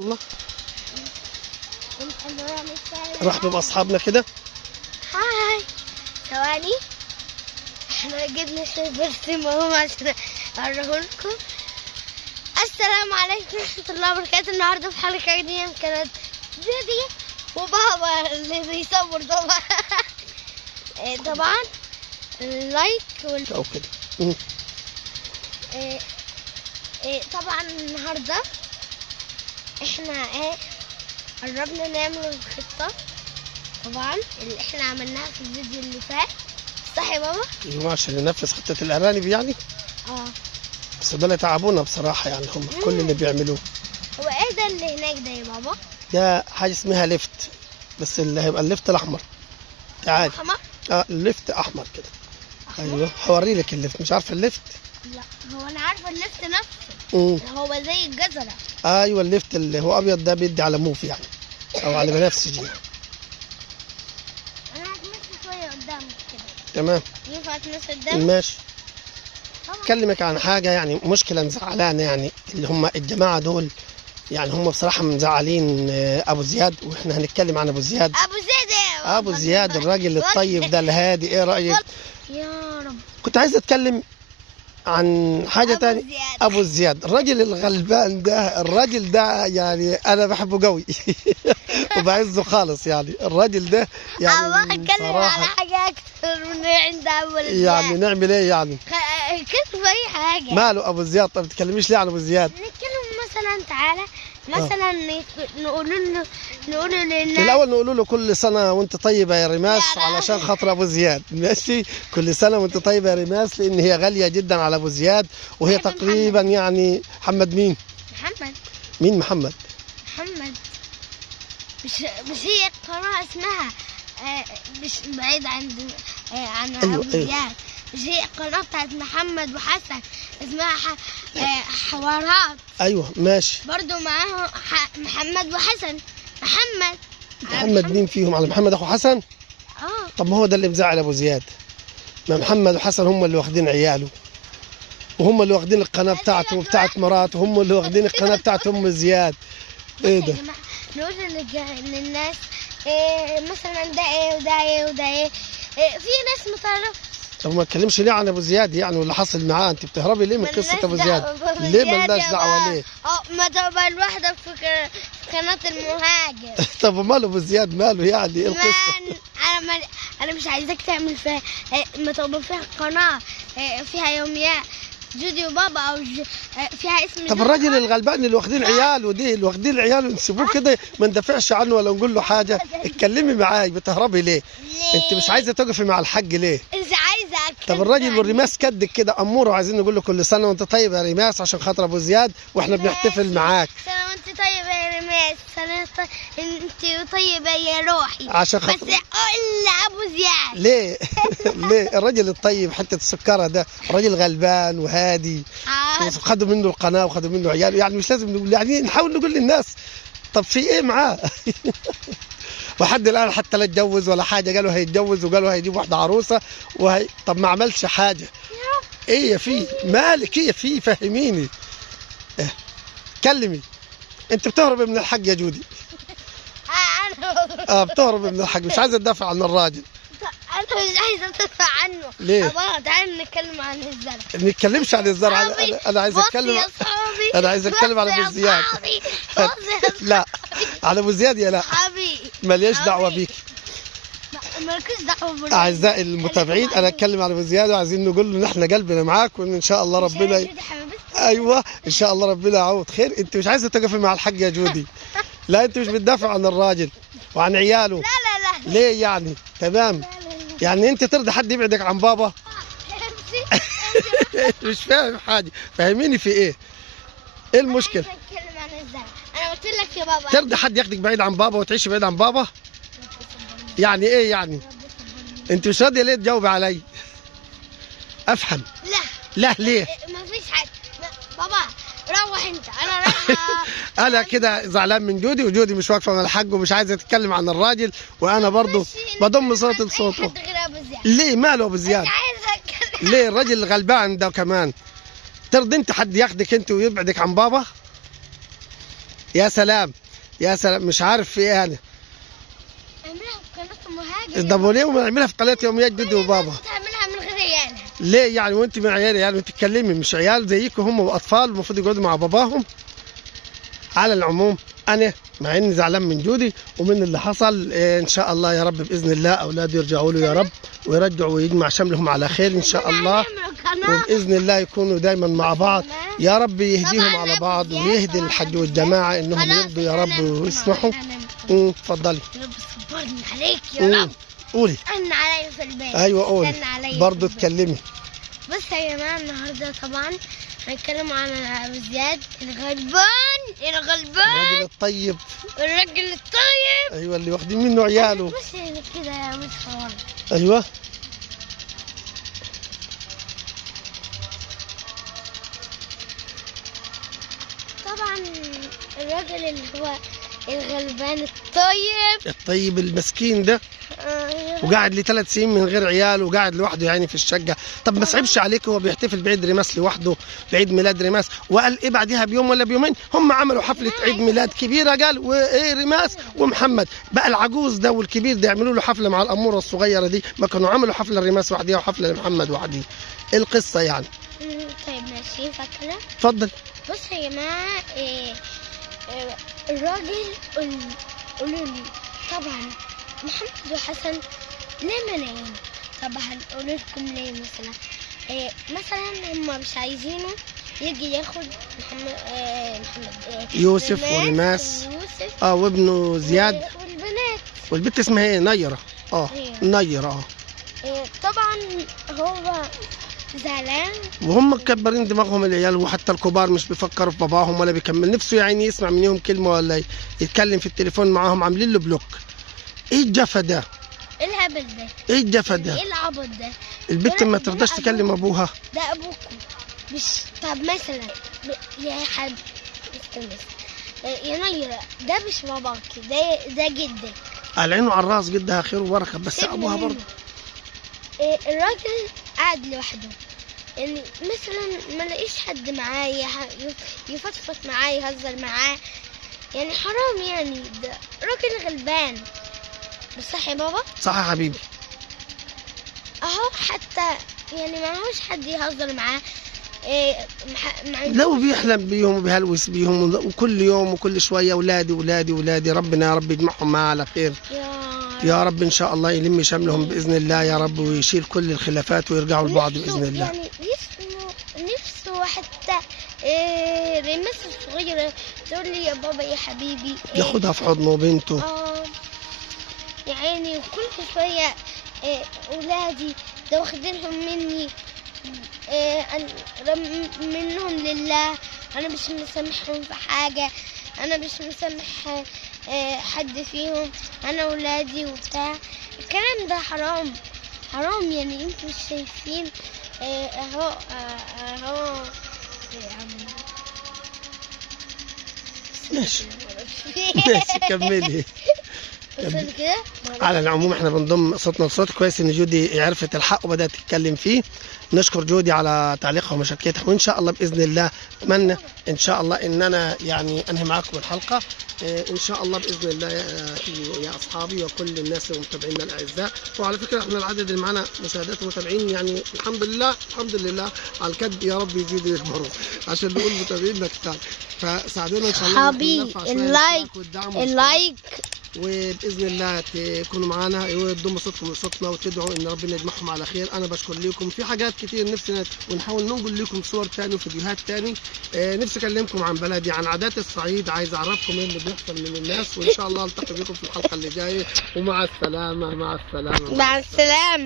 الله رحبوا بأصحابنا كده. هاي ثواني، احنا جبنا شوية برسم اهو عشان اوريه لكم. السلام عليكم ورحمة الله وبركاته. النهارده في حلقة جديدة من قناة جودي وبابا اللي بيصور طبعا. طبعا اللايك أو كده. طبعا النهارده احنا قربنا نعمل الخطة طبعا اللي احنا عملناها في الفيديو اللي فات، صح يا بابا؟ أيوة عشان ننفذ خطة الأرانب يعني. بس دول تعبونا بصراحة، يعني هم كل اللي بيعملوه. هو ايه ده اللي هناك ده يا بابا؟ ده حاجة اسمها ليفت، بس اللي هيبقى الليفت الأحمر. تعال. احمر؟ الليفت أحمر كده. أحمر؟ أيوة هوري لك الليفت. مش عارفة الليفت؟ لا هو انا عارفه الليفت نفسه. هو زي الجزرة. أيوة الليفت اللي هو أبيض ده بيدي على موف يعني، أو على بنفسجي. انا هتمشي شوية قدامك كده. تمام. ينفع تمشي قدامك؟ ماشي. أكلمك عن حاجة يعني مشكلة مزعلانة، يعني اللي هم الجماعة دول، يعني هم بصراحة مزعلين أبو زياد، وإحنا هنتكلم عن أبو زياد. ابو زيد ايه؟ أبو زياد الراجل الطيب ده الهادي، إيه رأيك؟ يا رب. كنت عايز أتكلم عن حاجة أبو تاني. زياد. أبو زياد الراجل الغلبان ده، الراجل ده يعني أنا بحبه قوي. وبعزه خالص يعني الراجل ده أبغى يعني أتكلم على حاجة أكثر من عند أبو زياد. يعني نعمل إيه يعني؟ كيف في أي حاجة. ماله أبو زياد؟ طب تكلميش ليه عن أبو زياد؟ نتكلم مثلا، تعالى مثلا نقول للناس. الأول نقول له كل سنة وأنت طيبة يا ريماس، علشان خاطر أبو زياد. ماشي، كل سنة وأنت طيبة يا ريماس، لأن هي غالية جدا على أبو زياد، وهي تقريبا يعني محمد مين؟ محمد. مين محمد؟ محمد مش هي قناة اسمها مش بعيد عن أيوة أبو زياد. مش هي قناة بتاعت محمد وحسن اسمها حوارات. أيوه ماشي. برضو معاهم محمد وحسن. محمد مين فيهم؟ على محمد أخو حسن؟ طب ما هو ده اللي مزعل أبو زياد، ما محمد وحسن هم اللي واخدين عياله، وهم اللي واخدين القناة بتاعته وبتاعت مراته، وهم اللي واخدين القناة بتاعت أم زياد. إيه ده؟ نقول للناس مثلا ده إيه وده إيه وده إيه. في ناس ما تعرفش. طب ما تكلمش ليه عن ابو زياد يعني، واللي حصل معاه؟ انت بتهربي ليه من قصه ابو زياد؟ ليه مالناش دعوه ليه؟ ما تبقى الواحده في قناه المهاجر. طب وماله ابو زياد؟ ماله يعني؟ ايه القصه؟ انا مش عايزاك تعمل فيها. ما تبقى فيها قناه فيها يوميات جودي وبابا، او فيها اسم. طب الراجل الغلبان اللي واخدين عيال، ودي اللي واخدين عيال، ونسيبوه كده ما ندافعش عنه ولا نقول له حاجه؟ اتكلمي معاي. بتهربي ليه؟ انت مش عايزه تقفي مع الحاج ليه؟ انت عايزه طب الراجل والريماس كدك كده اموره، عايزين نقول له كل سنه وانت طيب يا ريماس عشان خاطر ابو زياد، واحنا بنحتفل معاك. سنه وانت طيبه يا ريماس. انت طيبه يا روحي. عشان خاطر بس قول لابو زياد ليه؟ ليه؟ الراجل الطيب حته السكره ده راجل غلبان وهادي، خدوا منه القناه وخدوا منه عياله، يعني مش لازم نقول، يعني نحاول نقول للناس طب في ايه معاه؟ وحد الان حتى لا اتجوز ولا حاجه، قالوا هيتجوز وقالوا هيجيب واحده عروسه طب ما عملش حاجه. ايه يا في مالك؟ ايه في؟ فهميني. كلمي. انت بتهربي من الحق يا جودي. انا بتهربي من الحق، مش عايزه تدافع عن الراجل. انا مش عايزه ادافع عنه. ليه؟ تعالى نتكلم عن الزرع. ما نتكلمش عن الزرع. انا عايز اتكلم. انا عايز اتكلم على ابو زياد. لا على ابو زياد يا لا ماليش دعوه بيك. مالكش دعوه. اعزائي المتابعين، انا اتكلم على ابو زياد، وعايزين نقول له ان احنا قلبنا معاك، وان شاء الله ربنا ايوه ان شاء الله ربنا يعوض خير. انت مش عايزه تقفي مع الحاج يا جودي. لا انت مش بتدافع عن الراجل وعن عياله. لا ليه يعني؟ تمام. يعني انت ترضى حد يبعدك عن بابا؟ مش فاهم حاجه، فهميني في ايه؟ ايه المشكله؟ اتكلم عن الزرع. انا قلت لك يا بابا ترضى حد ياخدك بعيد عن بابا وتعيشي بعيد عن بابا؟ يعني ايه يعني؟ انت مش راضيه ليه تجاوبي علي؟ افهم. لا ليه؟ ما فيش حاجه. بابا روح انت. انا رايحه. انا كده زعلان من جودي، وجودي مش واقفه مع الحاج ومش عايزه تتكلم عن الراجل، وانا برضو بضم صوتي لصوته. ليه؟ ماله ابو زياد؟ ليه الراجل الغلبان ده كمان؟ ترضي انت حد ياخدك انت ويبعدك عن بابا؟ يا سلام يا سلام، مش عارف في ايه انا. اعملها في قناة مهاجر. طب وليه ما نعملها في قناه يوميات جدي وبابا؟ تعملها من غير عيالها. ليه يعني وانت مع عيال يعني بتتكلمي؟ مش عيال زيكم هم واطفال المفروض يقعدوا مع باباهم. على العموم انا مع اني زعلان من جودي ومن اللي حصل، ان شاء الله يا رب باذن الله اولاده يرجعوا له يا رب ويرجعوا ويجمع شملهم على خير ان شاء الله، وباذن الله يكونوا دايما مع بعض يا رب، يهديهم على بعض ويهدي الحاج والجماعه انهم يرضوا يا رب ويسمحوا. اتفضلي. رب صبرني عليك يا رب. قولي. استنى عليا في البيت. ايوه قولي برضه اتكلمي. بص يا جماعه النهارده طبعا هنتكلموا عن ابو زياد الغلبان الراجل الطيب. الراجل الطيب. ايوه اللي واخدين منه عياله. بص يعني كده يا مش حوار. ايوه. طبعا الراجل اللي هو الغلبان الطيب المسكين ده وقاعد لي 3 سنين من غير عيال وقاعد لوحده يعني في الشقه. طب ما صعبش عليك؟ هو بيحتفل بعيد ريماس لوحده، بعيد ميلاد ريماس، وقال ايه بعدها بيوم ولا بيومين هم عملوا حفله عيد ميلاد كبيره، قال وايه ريماس ومحمد بقى العجوز ده والكبير ده يعملوا له حفله مع الاموره الصغيره دي، ما كانوا عملوا حفله ريماس وحديها وحفله لمحمد وحديه. ايه القصه يعني؟ طيب ماشي فاكره. اتفضل. بص يا جماعه الراجل قولوا لي طبعا محمد وحسن ليه منعين؟ طب هنقول لكم ليه. مثلا هم مش عايزينه يجي ياخد محمد يوسف وريماس وابنه زياد والبنات والبنت اسمها ايه؟ نيره. نيره. طبعا هو زعلان وهم مكبرين دماغهم العيال، وحتى الكبار مش بيفكروا في باباهم ولا بيكمل نفسه يعني يسمع منهم كلمه ولا يتكلم في التليفون معاهم، عاملين له بلوك. ايه الجفا ده؟ ايه الهبل ده؟ ايه الجفا ده؟ ايه العبط ده؟ البنت ما ترضاش تكلم ابوها. ده ابوكم مش. طب مثلا يا حب استنى يا نيرة ده مش باباكي، ده جدك. على عينه وعلى الراس، جدها خير وبركه، بس ابوها برضه. الراجل قاعد لوحده يعني مثلا ما لاقيش حد معاه يفضفض معاه يهزر معاه، يعني حرام يعني، ده راجل غلبان. بس صح يا بابا؟ صح يا حبيبي. اهو حتى يعني ما هوش حد يهزر معاه. لو بيحلم بيهم وبيهلوس بيهم وكل يوم وكل شويه اولادي اولادي اولادي، ربنا يا رب يجمعهم معاه على خير يا رب ان شاء الله، يلم شملهم باذن الله يا رب، ويشيل كل الخلافات ويرجعوا لبعض باذن الله. يعني نفسه حتى ريماس الصغيره تقول لي يا بابا يا حبيبي، ياخدها في حضنه بنته. يا عيني، وكل شويه اولادي ده واخدينهم مني، منهم لله. انا مش مسامحهم في حاجه، انا مش مسامح حد فيهم، انا اولادي وبتاع. الكلام ده حرام حرام يعني. انتوا مش شايفين اهو ماشي ماشي كملي. على العموم احنا بنضم صوتنا لصوت. كويس ان جودي عرفت الحق وبدات تتكلم فيه. نشكر جودي على تعليقها ومشاركتها، وان شاء الله باذن الله اتمنى ان شاء الله ان انا يعني انهي معاكم الحلقه ان شاء الله باذن الله يا اصحابي وكل الناس المتابعين الاعزاء. وعلى فكره احنا العدد اللي معانا مشاهدات ومتابعين يعني الحمد لله الحمد لله على الكد، يا رب يزيدوا ويكبروا عشان نقول متابعينا كتار. فساعدونا ان شاء الله اللايك وباذن الله تكونوا معانا وتضموا صوتكم لصوتنا وتدعوا ان ربنا يجمعهم على خير. انا بشكر لكم في حاجات كتير نفسنا ونحاول ننقل لكم صور تاني وفيديوهات تاني. نفسي اكلمكم عن بلدي، عن عادات الصعيد، عايز اعرفكم ايه اللي بيحصل من الناس، وان شاء الله التقي بكم في الحلقه اللي جايه. ومع السلامه. مع السلامه. مع السلامه.